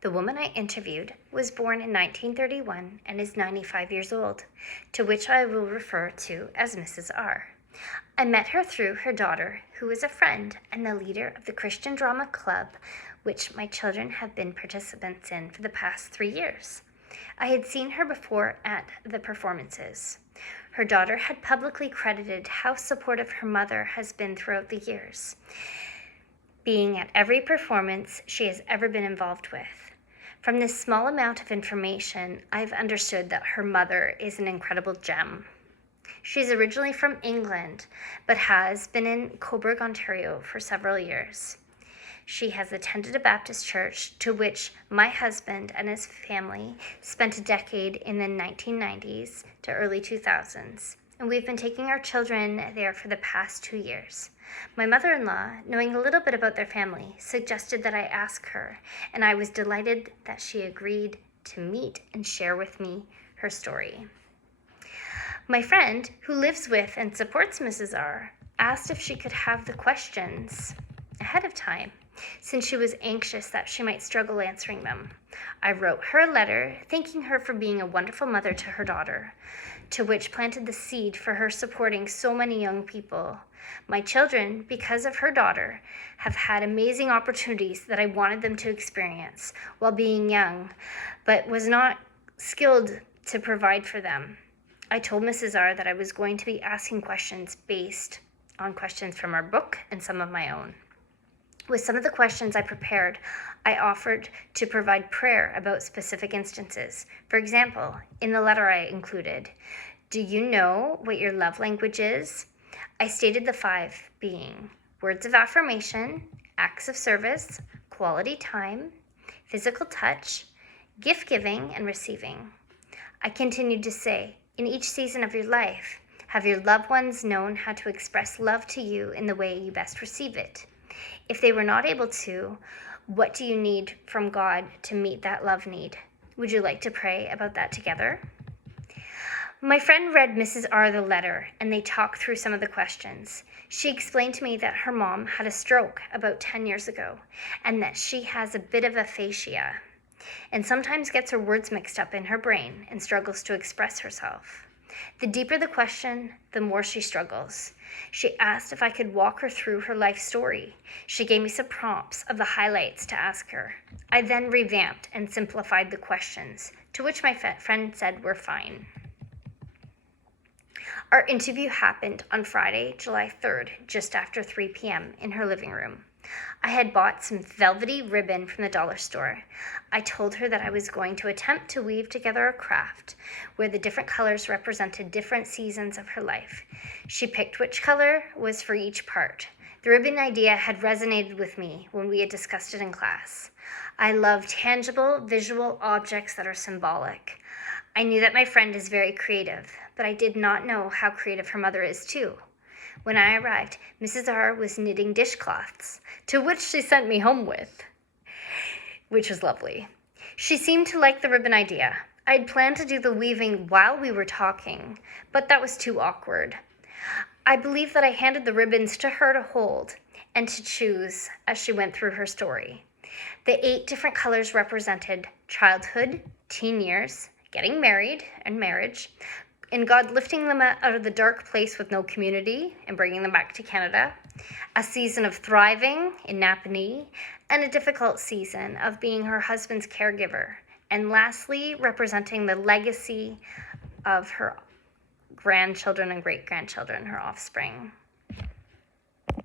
The woman I interviewed was born in 1931 and is 95 years old, to which I will refer to as Mrs. R. I met her through her daughter, who is a friend and the leader of the Christian Drama Club, which my children have been participants in for the past 3 years. I had seen her before at the performances. Her daughter had publicly credited how supportive her mother has been throughout the years, being at every performance she has ever been involved with. From this small amount of information, I've understood that her mother is an incredible gem. She's originally from England, but has been in Cobourg, Ontario for several years. She has attended a Baptist church to which my husband and his family spent a decade in the 1990s to early 2000s, and we've been taking our children there for the past 2 years. My mother-in-law, knowing a little bit about their family, suggested that I ask her, and I was delighted that she agreed to meet and share with me her story. My friend, who lives with and supports Mrs. R, asked if she could have the questions ahead of time, since she was anxious that she might struggle answering them. I wrote her a letter thanking her for being a wonderful mother to her daughter, to which planted the seed for her supporting so many young people. My children, because of her daughter, have had amazing opportunities that I wanted them to experience while being young, but was not skilled to provide for them. I told Mrs. R that I was going to be asking questions based on questions from our book and some of my own. With some of the questions I prepared, I offered to provide prayer about specific instances. For example, in the letter I included, do you know what your love language is? I stated the 5 being words of affirmation, acts of service, quality time, physical touch, gift giving and receiving. I continued to say, in each season of your life, have your loved ones known how to express love to you in the way you best receive it? If they were not able to, what do you need from God to meet that love need? Would you like to pray about that together? My friend read Mrs. R the letter, and they talked through some of the questions. She explained to me that her mom had a stroke about 10 years ago, and that she has a bit of aphasia, and sometimes gets her words mixed up in her brain and struggles to express herself. The deeper the question, the more she struggles. She asked if I could walk her through her life story. She gave me some prompts of the highlights to ask her. I then revamped and simplified the questions, to which my friend said were fine. Our interview happened on Friday, July 3rd, just after 3 p.m. in her living room. I had bought some velvety ribbon from the dollar store. I told her that I was going to attempt to weave together a craft where the different colors represented different seasons of her life. She picked which color was for each part. The ribbon idea had resonated with me when we had discussed it in class. I love tangible, visual objects that are symbolic. I knew that my friend is very creative, but I did not know how creative her mother is too. When I arrived, Mrs. R was knitting dishcloths, to which she sent me home with, which was lovely. She seemed to like the ribbon idea. I had planned to do the weaving while we were talking, but that was too awkward. I believe that I handed the ribbons to her to hold and to choose as she went through her story. The 8 different colors represented childhood, teen years, getting married and marriage, and God lifting them out of the dark place with no community and bringing them back to Canada, a season of thriving in Napanee, and a difficult season of being her husband's caregiver, and lastly, representing the legacy of her grandchildren and great-grandchildren, her offspring.